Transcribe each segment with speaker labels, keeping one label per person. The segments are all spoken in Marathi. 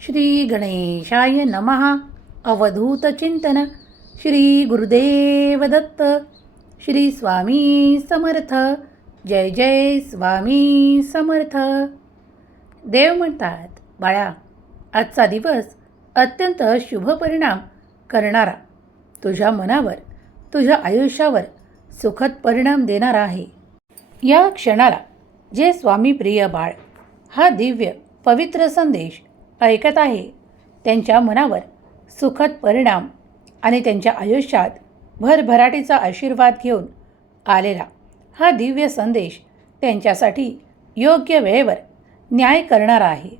Speaker 1: श्री गणेशाय नमः अवधूतचिंतन श्री गुरुदेव दत्त. श्री स्वामी समर्थ. जय जय स्वामी समर्थ. देव म्हणतात बाळा आजचा दिवस अत्यंत शुभ परिणाम करणारा. तुझ्या मनावर तुझ्या आयुष्यावर सुखद परिणाम देणारा आहे. या क्षणाला जे स्वामी प्रिय बाळ हा दिव्य पवित्र संदेश ऐकत आहे. त्यांच्या मनावर सुखद परिणाम आणि त्यांच्या आयुष्यात भरभराटीचा आशीर्वाद घेऊन आलेला हा दिव्य संदेश त्यांच्यासाठी योग्य वेळेवर न्याय करणारा आहे.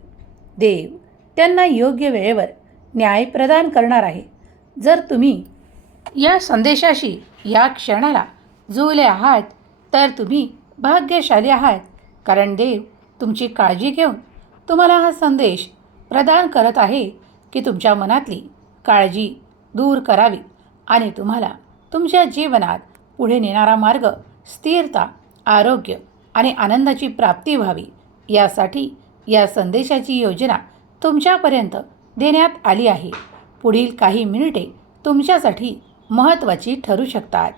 Speaker 1: देव त्यांना योग्य वेळेवर न्याय प्रदान करणार आहे. जर तुम्ही या संदेशाशी या क्षणाला जुळले आहात तर तुम्ही भाग्यशाली आहात. कारण देव तुमची काळजी घेऊन तुम्हाला हा संदेश प्रदान करत आहे की तुमच्या मनातली काळजी दूर करावी आणि तुम्हाला तुमच्या जीवनात पुढे नेणारा मार्ग स्थिरता आरोग्य आणि आनंदाची प्राप्ती व्हावी. यासाठी या संदेशाची योजना तुमच्यापर्यंत देण्यात आली आहे. पुढील काही मिनिटे तुमच्यासाठी महत्त्वाची ठरू शकतात.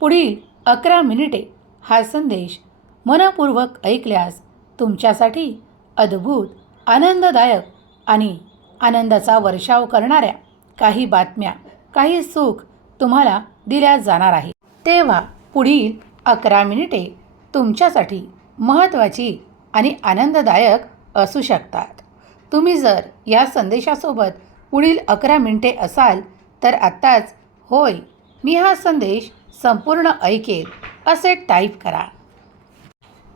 Speaker 1: पुढील अकरा मिनिटे हा संदेश मनपूर्वक ऐकल्यास तुमच्यासाठी अद्भुत आनंददायक आणि आनंदाचा वर्षाव करणाऱ्या काही बातम्या काही सुख तुम्हाला दिल्या जाणार आहे तेव्हा पुढील अकरा मिनिटे तुमच्यासाठी महत्त्वाची आणि आनंददायक असू शकतात. तुम्ही जर या संदेशासोबत पुढील अकरा मिनिटे असाल तर आत्ताच होय मी हा संदेश संपूर्ण ऐकेल असे टाईप करा.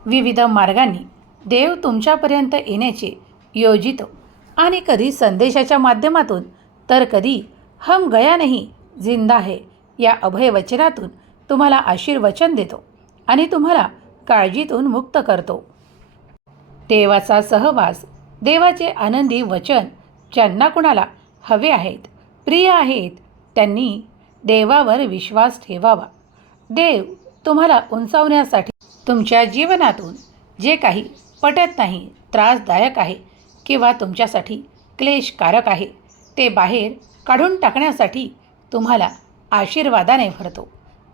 Speaker 1: विविध मार्गांनी देव तुमच्यापर्यंत येण्याचे योजितो. आणि कधी संदेशाच्या माध्यमातून तर कधी हम गया नाही जिंदा है या अभयवचनातून तुम्हाला आशीर्वचन देतो आणि तुम्हाला काळजीतून मुक्त करतो. देवाचा सहवास देवाचे आनंदी वचन ज्यांना कुणाला हवे आहेत प्रिय आहेत त्यांनी देवावर विश्वास ठेवावा. देव तुम्हाला उंचावण्यासाठी तुमच्या जीवनातून जे काही पटत नाही त्रासदायक आहे किंवा तुमच्यासाठी क्लेशकारक आहे ते बाहेर काढून टाकण्यासाठी तुम्हाला आशीर्वादाने भरतो.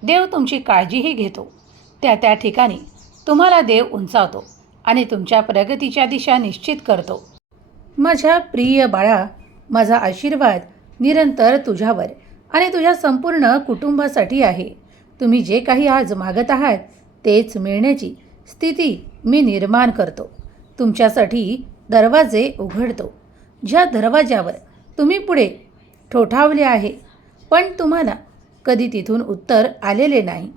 Speaker 1: देव तुमची काळजीही घेतो. त्या त्या ठिकाणी तुम्हाला देव उंचावतो आणि तुमच्या प्रगतीच्या दिशा निश्चित करतो. माझ्या प्रिय बाळा माझा आशीर्वाद निरंतर तुझ्यावर आणि तुझ्या संपूर्ण कुटुंबासाठी आहे. तुम्ही जे काही आज मागत आहात तेच मिळण्याची स्थिती मी निर्माण करतो. तुमच्यासाठी दरवाजे उघडतो. ज्या दरवाज्यावर तुम्ही पुढे ठोठावले आहे पण तुम्हाला कधी तिथून उत्तर आलेले नाही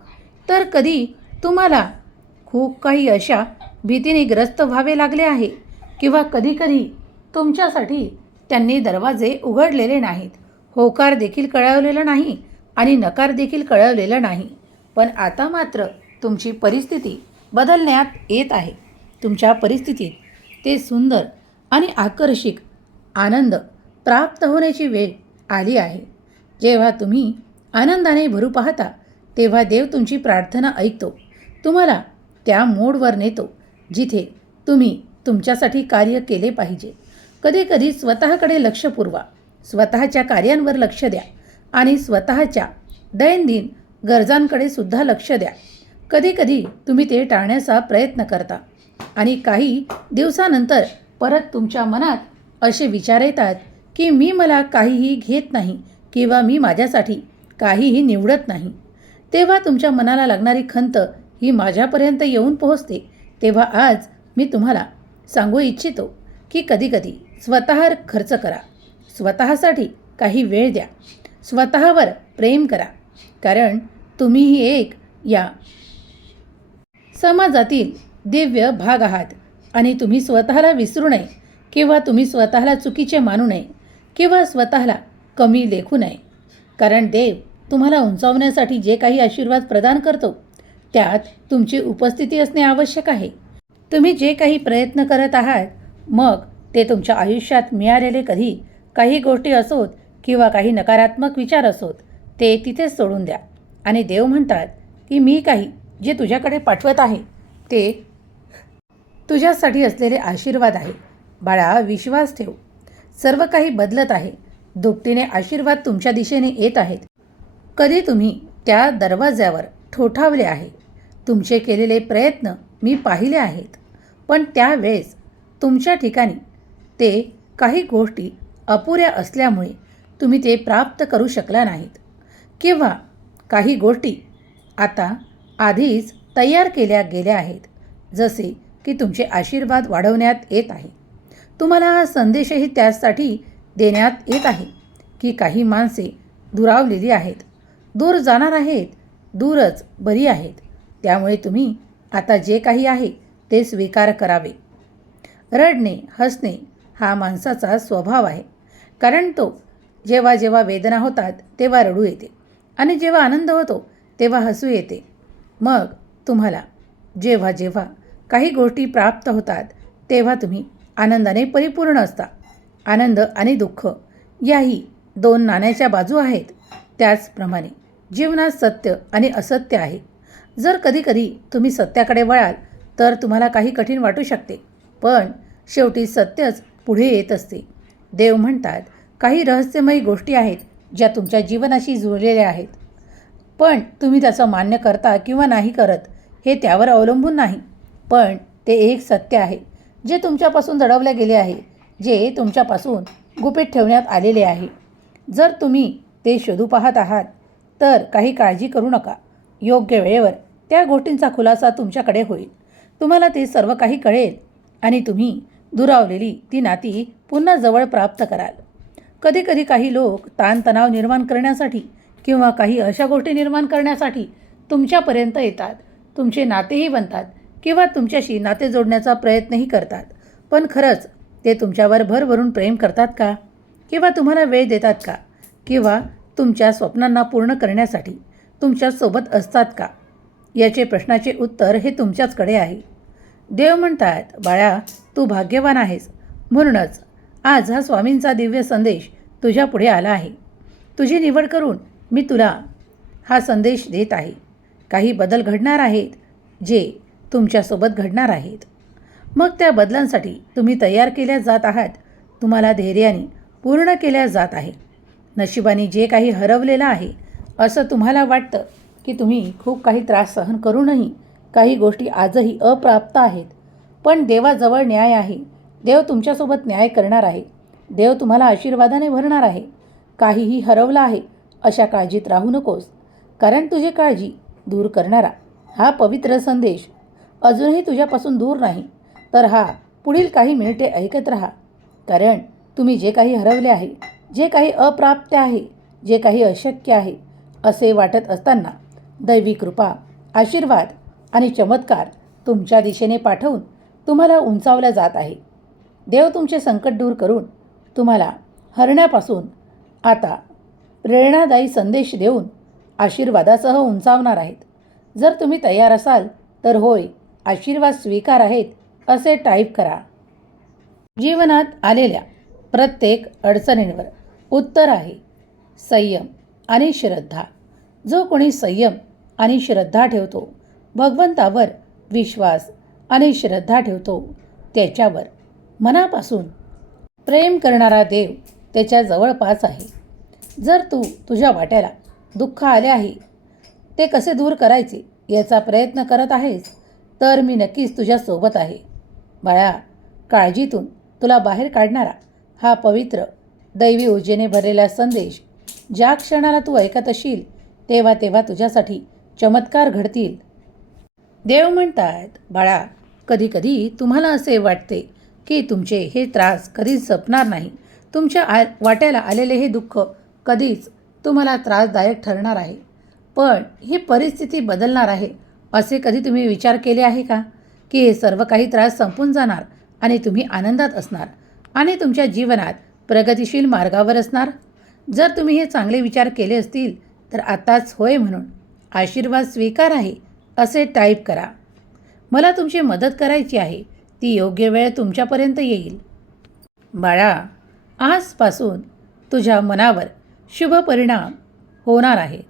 Speaker 1: तर कधी तुम्हाला खूप काही अशा भीतीने ग्रस्त व्हावे लागले आहे किंवा कधीकधी तुमच्यासाठी त्यांनी दरवाजे उघडलेले नाहीत. होकार देखील कळवलेला नाही आणि नकार देखील कळवलेला नाही. पण आता मात्र तुमची परिस्थिती बदलण्यात येत आहे. तुमच्या परिस्थितीत ते सुंदर आणि आकर्षक आनंद प्राप्त होण्याची वेळ आली आहे. जेव्हा तुम्ही आनंदाने भरू पाहता तेव्हा देव तुमची प्रार्थना ऐकतो. तुम्हाला त्या मोडवर नेतो जिथे तुम्ही तुमच्यासाठी कार्य केले पाहिजे. कधीकधी स्वतःकडे लक्ष पुरवा. स्वतःच्या कार्यांवर लक्ष द्या आणि स्वतःच्या दैनंदिन गरजांकडे सुद्धा लक्ष द्या. कधीकधी तुम्ही ते टाळण्याचा प्रयत्न करता. आणि काही दिवसानंतर परत तुमच्या मनात असे विचार येतात की मी मला काहीही घेत नाही किंवा मी माझ्यासाठी काहीही निवडत नाही. तेव्हा तुमच्या मनाला लागणारी खंत ही माझ्यापर्यंत येऊन पोहोचते. तेव्हा आज मी तुम्हाला सांगू इच्छितो की कधीकधी स्वतःवर खर्च करा. स्वतःसाठी काही वेळ द्या. स्वतःवर प्रेम करा. कारण तुम्हीही एक या समाजातील दिव्य भाग आहात. आणि तुम्ही स्वतःला विसरू नये किंवा तुम्ही स्वतःला चुकीचे मानू नये किंवा स्वतःला कमी लेखू नये. कारण देव तुम्हाला उंचावण्यासाठी जे काही आशीर्वाद प्रदान करतो त्यात तुमची उपस्थिती असणे आवश्यक आहे. तुम्ही जे काही प्रयत्न करत आहात मग ते तुमच्या आयुष्यात मिळालेले कधी काही गोष्टी असोत किंवा काही नकारात्मक विचार असोत ते तिथेच सोडून द्या. आणि देव म्हणतात की मी काही जे तुझ्याकडे पाठवत आहे ते तुझ्यासाठी असलेले आशीर्वाद आहे बाळा विश्वास ठेव. सर्व काही बदलत आहे. दुपटीने आशीर्वाद तुमच्या दिशेने येत आहेत. कधी तुम्ही त्या दरवाज्यावर ठोठावले आहे? तुमचे केलेले प्रयत्न मी पाहिले आहेत. पण त्यावेळेस तुमच्या ठिकाणी ते काही गोष्टी अपुऱ्या असल्यामुळे तुम्ही ते प्राप्त करू शकला नाहीत. किंवा काही गोष्टी आता आधीच तयार केल्या गेल्या आहेत. जसे की तुमचे आशीर्वाद वाढवण्यात येत आहे. तुम्हाला हा संदेशही त्यासाठी देण्यात येत आहे की काही माणसे दुरावलेली आहेत. दूर जाणार आहेत दूरच बरी आहेत. त्यामुळे तुम्ही आता जे काही आहे ते स्वीकार करावे. रडणे हसणे हा माणसाचा स्वभाव आहे. कारण तो जेव्हा जेव्हा वेदना होतात तेव्हा रडू येते. आणि जेव्हा आनंद होतो तेव्हा हसू येते. मग तुम्हाला जेव्हा जेव्हा काही गोष्टी प्राप्त होतात तेव्हा तुम्ही आनंदाने परिपूर्ण असता. आनंद आणि दुःख याही दोन नाण्याच्या बाजू आहेत. त्याचप्रमाणे जीवनात सत्य आणि असत्य आहे. जर कधीकधी तुम्ही सत्याकडे वळाल तर तुम्हाला काही कठीण वाटू शकते पण शेवटी सत्यच पुढे येत असते. देव म्हणतात काही रहस्यमयी गोष्टी आहेत ज्या तुमच्या जीवनाशी जुळलेल्या आहेत. पण तुम्ही त्याचं मान्य करता किंवा नाही करत हे त्यावर अवलंबून नाही. पण ते एक सत्य आहे जे तुमच्यापासून दडवले गेले आहे जे तुमच्यापासून गुपित ठेवण्यात आलेले आहे. जर तुम्ही ते शोधू पाहत आहात तर काही काळजी करू नका. योग्य वेळेवर त्या गोष्टींचा खुलासा तुमच्याकडे होईल. तुम्हाला ते सर्व काही कळेल आणि तुम्ही दुरावलेली ती नाती पुन्हा जवळ प्राप्त कराल. कधीकधी काही लोक ताणतणाव निर्माण करण्यासाठी किंवा काही अशा गोष्टी निर्माण करण्यासाठी तुमच्यापर्यंत येतात. तुमचे नातेही बनतात. किंवा तुमच्याशी नाते जोडण्याचा प्रयत्नही करतात. पण खरंच ते तुमच्यावर भरभरून प्रेम करतात का? किंवा तुम्हाला वेळ देतात का? किंवा तुमच्या स्वप्नांना पूर्ण करण्यासाठी तुमच्यासोबत असतात का? याचे प्रश्नाचे उत्तर हे तुमच्याचकडे आहे. देव म्हणतात बाळा तू भाग्यवान आहेस. म्हणूनच आज हा स्वामींचा दिव्य संदेश तुझ्या पुढे आला आहे. तुझी निवड करून मी तुला हा संदेश देत आहे. काही बदल घडणार आहेत जे तुमच्यासोबत घडणार आहेत. मग त्या बदलांसाठी तुम्ही तयार केल्या जात आहात. तुम्हाला धैर्याने पूर्ण केल्या जात आहे. नशिबाने जे काही हरवलेलं आहे असं तुम्हाला वाटतं की तुम्ही खूप काही त्रास सहन करूनही काही गोष्टी आजही अप्राप्त आहेत. पण देवाजवळ न्याय आहे. देव तुमच्यासोबत न्याय करणार आहे. देव तुम्हाला आशीर्वादाने भरणार आहे. काहीही हरवलं आहे अशा काळजीत राहू नकोस. कारण तुझी काळजी दूर करणारा हा पवित्र संदेश अजूनही तुझ्यापासून दूर नाही. तर हा पुढील काही मिनिटे ऐकत राहा. कारण तुम्ही जे काही हरवले आहे जे काही अप्राप्त आहे जे काही अशक्य आहे असे वाटत असताना दैवी कृपा आशीर्वाद आणि चमत्कार तुमच्या दिशेने पाठवून तुम्हाला उंचावल्या जात आहे. देव तुमचे संकट दूर करून तुम्हाला हरण्यापासून आता प्रेरणादायी संदेश देऊन आशीर्वादासह उंचावणार आहेत. जर तुम्ही तयार असाल तर होय आशीर्वाद स्वीकार आहेत असे टाईप करा. जीवनात आलेल्या प्रत्येक अडचणींवर उत्तर आहे. संयम आणि श्रद्धा. जो कोणी संयम आणि श्रद्धा ठेवतो भगवंतावर विश्वास आणि श्रद्धा ठेवतो त्याच्यावर मनापासून प्रेम करणारा देव त्याच्या जवळपास आहे. जर तू तुझ्या वाट्याला दुःख आले आहे ते कसे दूर करायचे याचा प्रयत्न करत आहेस? तर मी नक्कीच तुझ्यासोबत आहे. बाळा काळजीतून तुला बाहेर काढणारा हा पवित्र दैवी ऊर्जेने भरलेला संदेश ज्या क्षणाला तू ऐकत असशील तेव्हा तेव्हा तुझ्यासाठी चमत्कार घडतील. देव म्हणतात बाळा कधीकधी तुम्हाला असे वाटते की तुमचे हे त्रास कधीच संपणार नाही. तुमच्या आ वाट्याला आलेले हे दुःख कधीच तुम्हाला त्रासदायक ठरणार आहे. पण ही परिस्थिती बदलणार आहे. असे कधी तुम्ही विचार केले आहे का? की हे सर्व काही त्रास संपून जाणार आणि तुम्ही आनंदात असणार आणि तुमच्या जीवनात प्रगतिशील मार्गावर असणार? जर तुम्ही हे चांगले विचार केले असतील तर आताच होय म्हणून आशीर्वाद स्वीकार आहे असे टाईप करा. मला तुमची मदत करायची आहे ती योग्य वेळ तुमच्यापर्यंत येईल. बाळा आजपासून तुझ्या मनावर शुभ परिणाम होणार आहेत.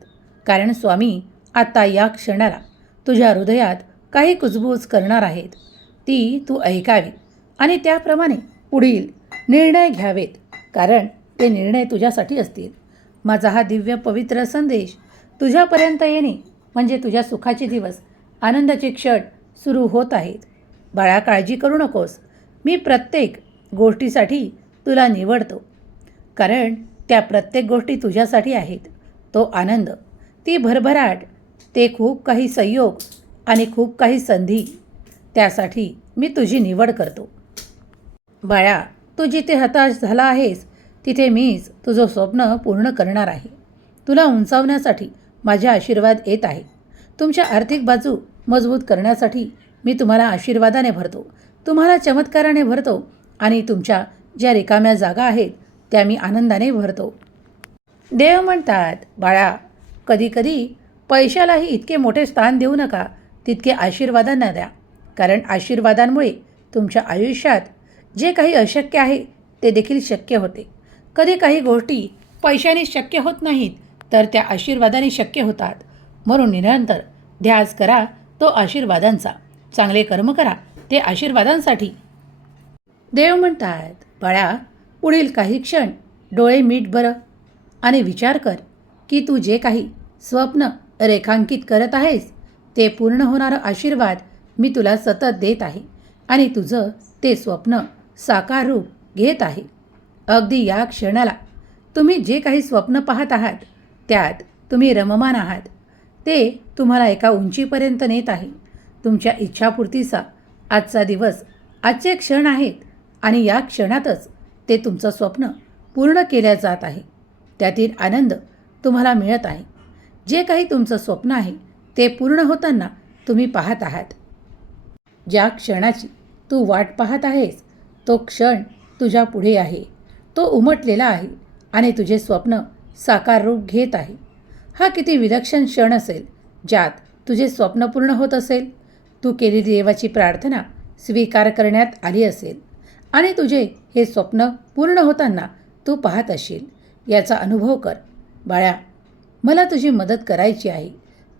Speaker 1: कारण स्वामी आता या क्षणाला तुझ्या हृदयात काही कुजबूज करणार आहेत. ती तू ऐकावी आणि त्याप्रमाणे पुढील निर्णय घ्यावेत कारण ते निर्णय तुझ्यासाठी असतील. माझा हा दिव्य पवित्र संदेश तुझ्यापर्यंत येणे म्हणजे तुझ्या सुखाचे दिवस आनंदाचे क्षण सुरू होत आहेत. बाळा काळजी करू नकोस. मी प्रत्येक गोष्टीसाठी तुला निवडतो कारण त्या प्रत्येक गोष्टी तुझ्यासाठी आहेत. तो आनंद ती भरभराट ते खूप काही संयोग आणि खूप काही संधी त्यासाठी मी तुझी निवड करतो. बाळा तू जिथे हताश झाला आहेस तिथे मीच तुझं स्वप्न पूर्ण करणार आहे. तुला उंचावण्यासाठी माझे आशीर्वाद येत आहे. तुमच्या आर्थिक बाजू मजबूत करण्यासाठी मी तुम्हाला आशीर्वादाने भरतो. तुम्हाला चमत्काराने भरतो आणि तुमच्या ज्या रिकाम्या जागा आहेत त्या मी आनंदाने भरतो. देव म्हणतात बाळा कधीकधी पैशालाही इतके मोठे स्थान देऊ नका तितके आशीर्वादांना द्या. कारण आशीर्वादांमुळे तुमच्या आयुष्यात जे काही अशक्य आहे ते देखील शक्य होते. कधी काही गोष्टी पैशाने शक्य होत नाहीत तर त्या आशीर्वादाने शक्य होतात. म्हणून निरंतर ध्यास करा तो आशीर्वादांचा. चांगले कर्म करा ते आशीर्वादांसाठी. देव म्हणतात बाळा पुढील काही क्षण डोळे मीठ बरं आणि विचार कर की तू जे काही स्वप्न रेखांकित करत आहेस ते पूर्ण होणारं आशीर्वाद मी तुला सतत देत आहे आणि तुझं ते स्वप्न साकार रूप घेत आहे. अगदी या क्षणाला तुम्ही जे काही स्वप्न पाहत आहात त्यात तुम्ही रममान आहात. ते तुम्हाला एका उंचीपर्यंत नेत आहे. तुमच्या इच्छापूर्तीचा आजचा दिवस आजचे क्षण आहेत आणि या क्षणातच ते तुमचं स्वप्न पूर्ण केल्या जात आहे. त्यातील आनंद तुम्हाला मिळत आहे. जे काही तुमचं स्वप्न आहे ते पूर्ण होताना तुम्ही पाहत आहात. ज्या क्षणाची तू वाट पाहत आहेस तो क्षण तुझ्या पुढे आहे. तो उमटलेला आहे आणि तुझे स्वप्न साकार रूप घेत आहे. हा किती विलक्षण क्षण असेल ज्यात तुझे स्वप्न पूर्ण होत असेल. तू केलेली देवाची प्रार्थना स्वीकार करण्यात आली असेल आणि तुझे हे स्वप्न पूर्ण होताना तू पाहत असशील याचा अनुभव कर. बाळ्या मला तुझी मदत करायची आहे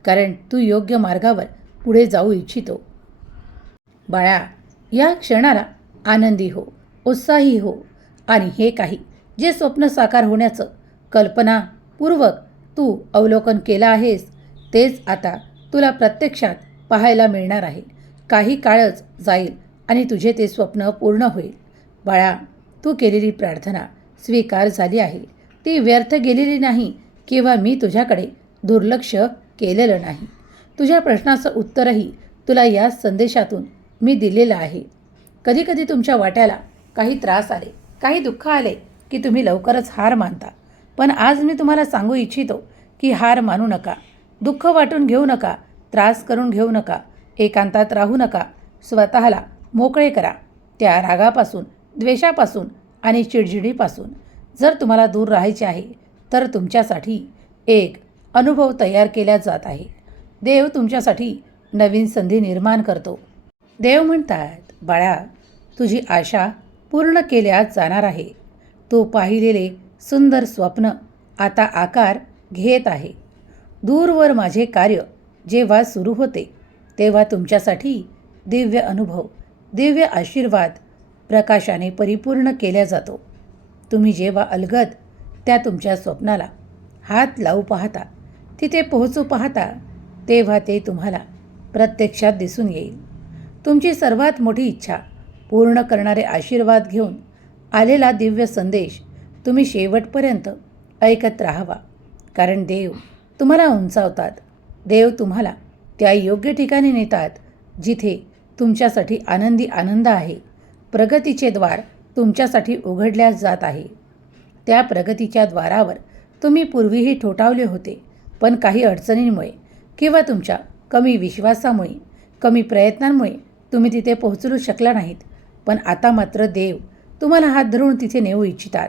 Speaker 1: कारण तू योग्य मार्गावर पुढे जाऊ इच्छितो. बाळा या क्षणाला आनंदी हो उत्साही हो आणि हे काही जे स्वप्न साकार होण्याचं कल्पनापूर्वक तू अवलोकन केलं आहेस तेच आता तुला प्रत्यक्षात पाहायला मिळणार आहे. काही काळच जाईल आणि तुझे ते स्वप्न पूर्ण होईल. बाळा तू केलेली प्रार्थना स्वीकार झाली आहे. ती व्यर्थ गेलेली नाही किंवा मी तुझ्याकडे दुर्लक्ष केलेलं नाही. तुझ्या प्रश्नाचं उत्तरही तुला या संदेशातून मी दिलेलं आहे. कधीकधी तुमच्या वाट्याला काही त्रास आले काही दुःख आले की तुम्ही लवकरच हार मानता. पण आज मी तुम्हाला सांगू इच्छितो की हार मानू नका. दुःख वाटून घेऊ नका त्रास करून घेऊ नका एकांतात राहू नका स्वतःला मोकळे करा. त्या रागापासून द्वेषापासून आणि चिडचिडीपासून जर तुम्हाला दूर राहायचे आहे तर तुमच्यासाठी एक अनुभव तयार केला जात आहे. देव तुमच्यासाठी नवीन संधी निर्माण करतो. देव म्हणतात बाळा तुझी आशा पूर्ण केल्या जाणार आहे. तू पाहिलेले सुंदर स्वप्न आता आकार घेत आहे. दूरवर माझे कार्य जेव्हा सुरू होते तेव्हा तुमच्यासाठी दिव्य अनुभव दिव्य आशीर्वाद प्रकाशाने परिपूर्ण केला जातो. तुम्ही जेव्हा अलगद त्या तुमच्या स्वप्नाला हात लावू पाहता तिथे पोहोचू पाहता तेव्हा ते तुम्हाला प्रत्यक्षात दिसून येईल. तुमची सर्वात मोठी इच्छा पूर्ण करणारे आशीर्वाद घेऊन आलेला दिव्य संदेश तुम्ही शेवटपर्यंत ऐकत राहावा. कारण देव तुम्हाला उंचावतात. देव तुम्हाला त्या योग्य ठिकाणी नेतात जिथे तुमच्यासाठी आनंदी आनंद आहे. प्रगतीचे द्वार तुमच्यासाठी उघडल्या जात आहे. त्या प्रगतीच्या द्वारावर तुम्ही पूर्वीही ठोठावले होते. पण काही अडचणींमुळे किंवा तुमच्या कमी विश्वासामुळे कमी प्रयत्नांमुळे तुम्ही तिथे पोहोचलू शकला नाहीत. पण आता मात्र देव तुम्हाला हात धरून तिथे नेऊ इच्छितात.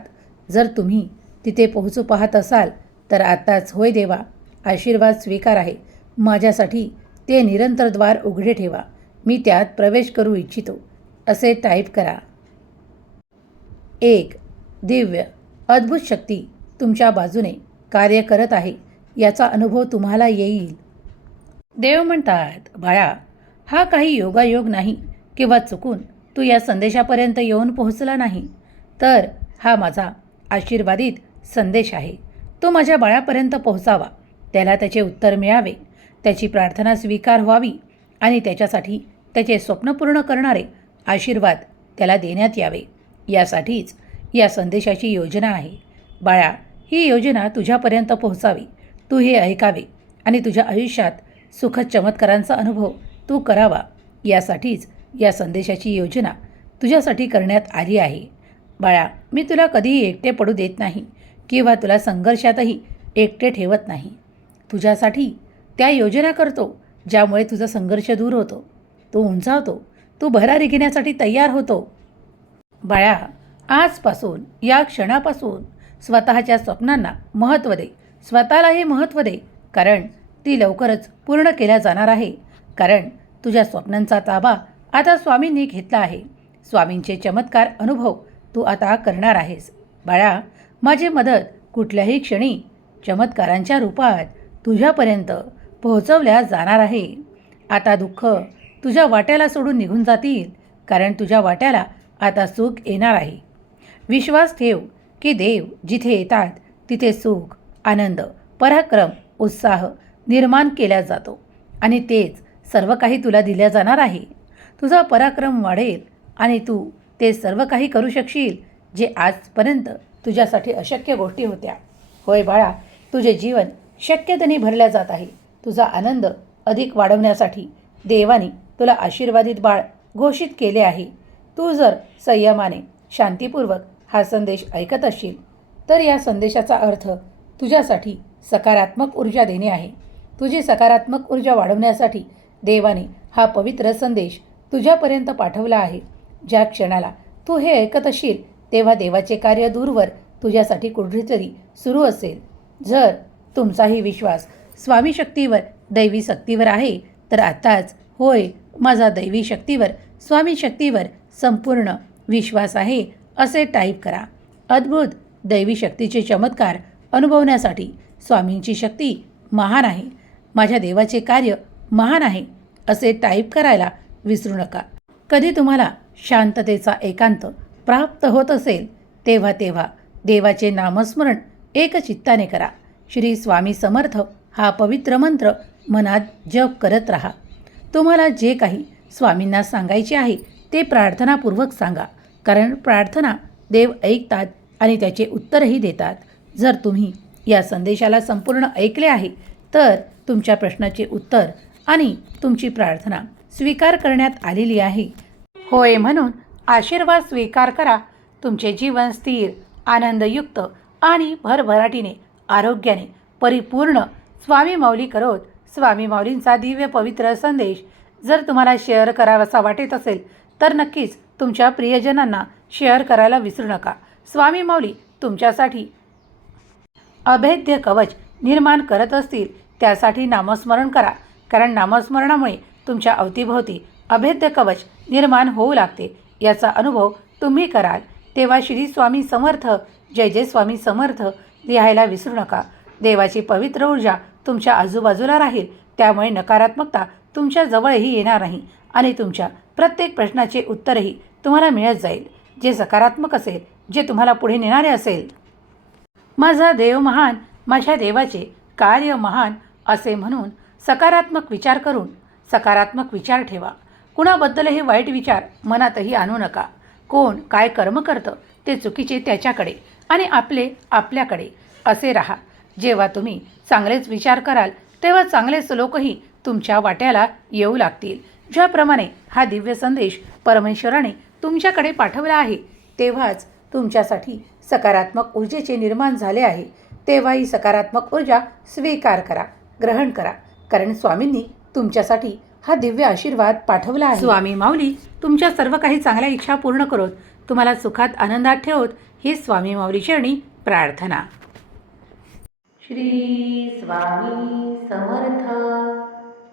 Speaker 1: जर तुम्ही तिथे पोहोचू पाहत असाल तर आताच होय देवा आशीर्वाद स्वीकार आहे. माझ्यासाठी ते निरंतर द्वार उघडे ठेवा. मी त्यात प्रवेश करू इच्छितो. असे टाईप करा. एक दिव्य. अद्भुत शक्ती तुमच्या बाजूने कार्य करत आहे याचा अनुभव तुम्हाला येईल. देव म्हणतात बाळा हा काही योगायोग नाही किंवा चुकून तू या संदेशापर्यंत येऊन पोहोचला नाही तर हा माझा आशीर्वादित संदेश आहे. तो माझ्या बाळापर्यंत पोहोचावा. त्याला त्याचे उत्तर मिळावे. त्याची प्रार्थना स्वीकार व्हावी आणि त्याच्यासाठी त्याचे स्वप्न पूर्ण करणारे आशीर्वाद त्याला देण्यात यावे. यासाठीच या संदेशाची योजना आहे. बाळा ही योजना तुझ्यापर्यंत पोहोचावी. तू हे ऐकावे आणि तुझ्या आयुष्यात सुखद चमत्कारांचा अनुभव तू करावा. यासाठीच या संदेशाची योजना तुझ्यासाठी करण्यात आली आहे. बाळा मी तुला कधीही एकटे पडू देत नाही किंवा तुला संघर्षातही एकटे ठेवत नाही. तुझ्यासाठी त्या योजना करतो ज्यामुळे तुझा संघर्ष दूर होतो. तो उंचावतो. तू भरारी घेण्यासाठी तयार होतो. बाळा आजपासून या क्षणापासून स्वतःच्या स्वप्नांना महत्त्व दे. स्वतःलाही महत्त्व दे कारण ती लवकरच पूर्ण केल्या जाणार आहे. कारण तुझ्या स्वप्नांचा ताबा आता स्वामींनी घेतला आहे. स्वामींचे चमत्कार अनुभव तू आता करणार आहेस. बाळा माझी मदत कुठल्याही क्षणी चमत्कारांच्या रूपात तुझ्यापर्यंत पोहोचवल्या जाणार आहे. आता दुःख तुझ्या वाट्याला सोडून निघून जातील कारण तुझ्या वाट्याला आता सुख येणार आहे. विश्वास ठेव की देव जिथे येतात तिथे सुख आनंद पराक्रम उत्साह निर्माण केला जातो. आणि तेच सर्व काही तुला दिल्या जाणार आहे. तुझा पराक्रम वाढेल आणि तू ते सर्व काही करू शकशील जे आजपर्यंत तुझ्यासाठी अशक्य गोष्टी होत्या. होय बाळा तुझे जीवन शक्यतेने भरल्या जात आहे. तुझा आनंद अधिक वाढवण्यासाठी देवाने तुला आशीर्वादित बाळ घोषित केले आहे. तू जर संयमाने शांतीपूर्वक हा संदेश ऐकत असशील तर या संदेशाचा अर्थ तुझ्यासाठी सकारात्मक ऊर्जा देणे आहे. तुझी सकारात्मक ऊर्जा वाढवण्यासाठी देवाने हा पवित्र संदेश तुझ्यापर्यंत पाठवला आहे. ज्या क्षणाला तू हे ऐकत असशील तेव्हा देवाचे कार्य दूरवर तुझ्यासाठी कुठेतरी सुरू असेल. जर तुमचाही विश्वास स्वामी शक्तीवर दैवी शक्तीवर आहे तर आताच होय माझा दैवी शक्तीवर स्वामी शक्तीवर संपूर्ण विश्वास आहे असे टाईप करा. अद्भुत! दैवी शक्तीचे चमत्कार अनुभवण्यासाठी स्वामींची शक्ती महान आहे. माझ्या देवाचे कार्य महान आहे. असे टाईप करायला विसरू नका. कधी तुम्हाला शांततेचा एकांत प्राप्त होत असेल तेव्हा तेव्हा देवाचे नामस्मरण एकचित्ताने करा. श्री स्वामी समर्थ हा पवित्र मंत्र मनात जप करत राहा. तुम्हाला जे काही स्वामींना सांगायचे आहे ते प्रार्थनापूर्वक सांगा. कारण प्रार्थना देव ऐकतात आणि त्याचे उत्तरही देतात. जर तुम्ही या संदेशाला संपूर्ण ऐकले आहे तर तुमच्या प्रश्नाचे उत्तर आणि तुमची प्रार्थना स्वीकार करण्यात आलेली आहे. होय म्हणून आशीर्वाद स्वीकार करा. तुमचे जीवन स्थिर आनंदयुक्त आणि भरभराटीने आरोग्याने परिपूर्ण. स्वामी माऊली करोत. स्वामी माऊलींचा दिव्य पवित्र संदेश. जर तुम्हाला शेअर करावासा वाटत असेल तर नक्कीच तुमच्या प्रियजनांना शेअर करायला विसरू नका. स्वामी माऊली तुमच्यासाठी अभेद्य कवच निर्माण करत असतील त्यासाठी नामस्मरण करा. कारण नामस्मरणामुळे तुमच्या अवतीभोवती अभेद्य कवच निर्माण होऊ लागते. याचा अनुभव तुम्ही कराल. तेव्हा श्री स्वामी समर्थ जय जय स्वामी समर्थ लिहायला विसरू नका. देवाची पवित्र ऊर्जा तुमच्या आजूबाजूला राहील. त्यामुळे नकारात्मकता तुमच्या जवळही येणार नाही आणि तुमच्या प्रत्येक प्रश्नाचे उत्तरही तुम्हाला मिळत जाईल. जे सकारात्मक असेल जे तुम्हाला पुढे नेणारे असेल. माझा देव महान माझ्या देवाचे कार्य महान असे म्हणून सकारात्मक विचार करून सकारात्मक विचार ठेवा. कुणाबद्दलही वाईट विचार मनातही आणू नका. कोण काय कर्म करतं ते चुकीचे त्याच्याकडे आणि आपले आपल्याकडे असे राहा. जेव्हा तुम्ही चांगलेच विचार कराल तेव्हा चांगलेच लोकही तुमच्या वाट्याला येऊ लागतील. ज्याप्रमाणे हा दिव्य संदेश परमेश्वराने तुमच्याकडे पाठवला आहे तेव्हाच तुमच्यासाठी सकारात्मक ऊर्जेचे निर्माण झाले आहे. तेव्हा ही सकारात्मक ऊर्जा स्वीकार करा ग्रहण करा कारण स्वामींनी तुमच्यासाठी हा दिव्य आशीर्वाद पाठवला आहे. स्वामी माऊली तुमच्या सर्व काही चांगल्या इच्छा पूर्ण करोत. तुम्हाला सुखात आनंदात ठेवत ही स्वामी माऊली चरणी प्रार्थना. श्री स्वामी समर्थ.